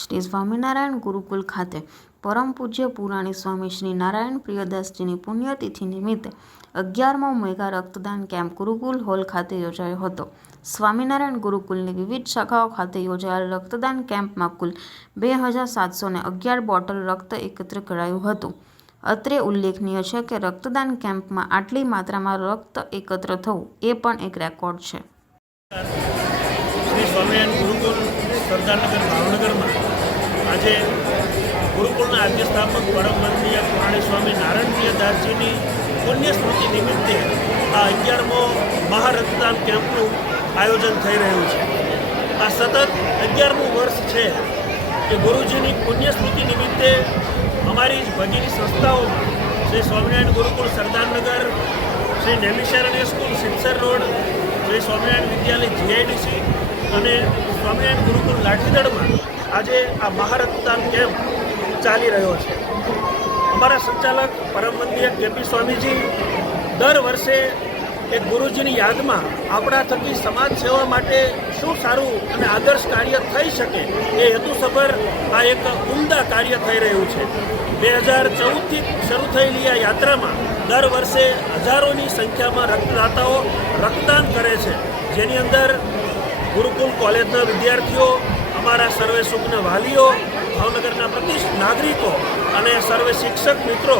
શ્રી સ્વામિનારાયણ ગુરુકુલ ખાતે પરમ પૂજ્ય પુરાણી સ્વામી શ્રી નારાયણ પ્રિયદાસજીની પુણ્યતિથિ નિમિત્તે 11મો મેગા રક્તદાન કેમ્પ ગુરુકુલ હોલ ખાતે યોજાયો હતો. સ્વામિનારાયણ ગુરુકુલની વિવિધ શાખાઓ ખાતે યોજાયેલ રક્તદાન કેમ્પમાં કુલ 2711 બોટલ રક્ત એકત્ર કરાયું હતું. અત્રે ઉલ્લેખનીય છે કે રક્તદાન કેમ્પમાં આટલી માત્રામાં રક્ત એકત્ર થવું એ પણ એક રેકોર્ડ છે. શ્રી સ્વામિનારાયણ ગુરુકુલ સરદારનગર ભાવનગરમાં આજે ગુરુકુલના આદ્ય સ્થાપક પરમ વંદનીય પુરાણી સ્વામી નારાયણ પ્રિયદાસજીની પુણ્ય સ્મૃતિ નિમિત્તે આ 11મો મહારક્તદાન કેમ્પનું આયોજન થઈ રહ્યું છે. આ સતત 11મું વર્ષ છે કે ગુરુજીની પુણ્ય સ્મૃતિ નિમિત્તે અમારી ભગીની સંસ્થાઓમાં શ્રી સ્વામિનારાયણ ગુરુકુલ સરદારનગર, શ્રી નેમિશારણ્ય સ્કૂલ સિમસર રોડ, શ્રી સ્વામિનારાયણ વિદ્યાલય જીઆઈડીસી અને સ્વામિનારાયણ ગુરુકુલ લાઠીદળમાં આજે આ મહારક્તદાન કેમ્પ ચાલી રહ્યો છે. અમારા સંચાલક પરમ વંદનીય કેપી સ્વામીજી દર વર્ષે એક ગુરુજીની યાદમાં આપણા થકી સમાજ સેવા માટે શું સારું અને આદર્શ કાર્ય થઈ શકે એ હેતુસભર આ એક ઉમદા કાર્ય થઈ રહ્યું છે. 2014થી શરૂ થયેલી આ યાત્રામાં દર વર્ષે હજારોની સંખ્યામાં રક્તદાતાઓ રક્તદાન કરે છે, જેની અંદર ગુરુકુલ કોલેજના વિદ્યાર્થીઓ, અમારા સર્વે સુખના વાલીઓ, ભાવનગરના પ્રતિષ્ઠિત નાગરિકો અને સર્વે શિક્ષક મિત્રો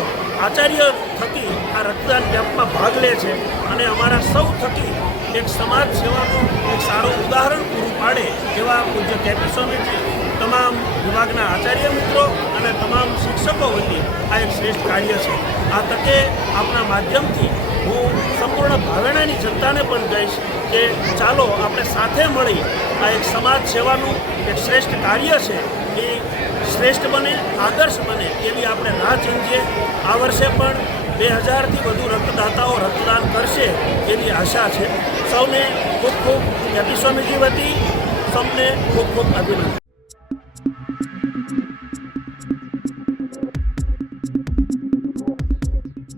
આચાર્ય થકી આ રક્તદાન કેમ્પમાં ભાગ લે છે અને અમારા સૌ થકી એક સમાજ સેવાનું એક સારું ઉદાહરણ પૂરું પાડે એવા પૂજ્ય કેપી સ્વામીજી, તમામ વિભાગના આચાર્ય મિત્રો અને તમામ શિક્ષકો વતી આ એક શ્રેષ્ઠ કાર્ય છે. આ તકે આપના માધ્યમથી હું સંપૂર્ણ ભાવેણાની જનતાને પણ કહીશ કે ચાલો આપણે સાથે મળી આ એક સમાજ સેવાનું એક શ્રેષ્ઠ કાર્ય છે એ શ્રેષ્ઠ બને, આદર્શ બને એવી આપણે રાહ ચીંધીએ. આ વર્ષે પણ 2000થી વધુ રક્તદાતાઓ રક્તદાન કરશે એવી આશા છે. સૌને ખૂબ ખૂબ કેપી સ્વામીજી વતી સૌને ખૂબ ખૂબ અભિનંદન.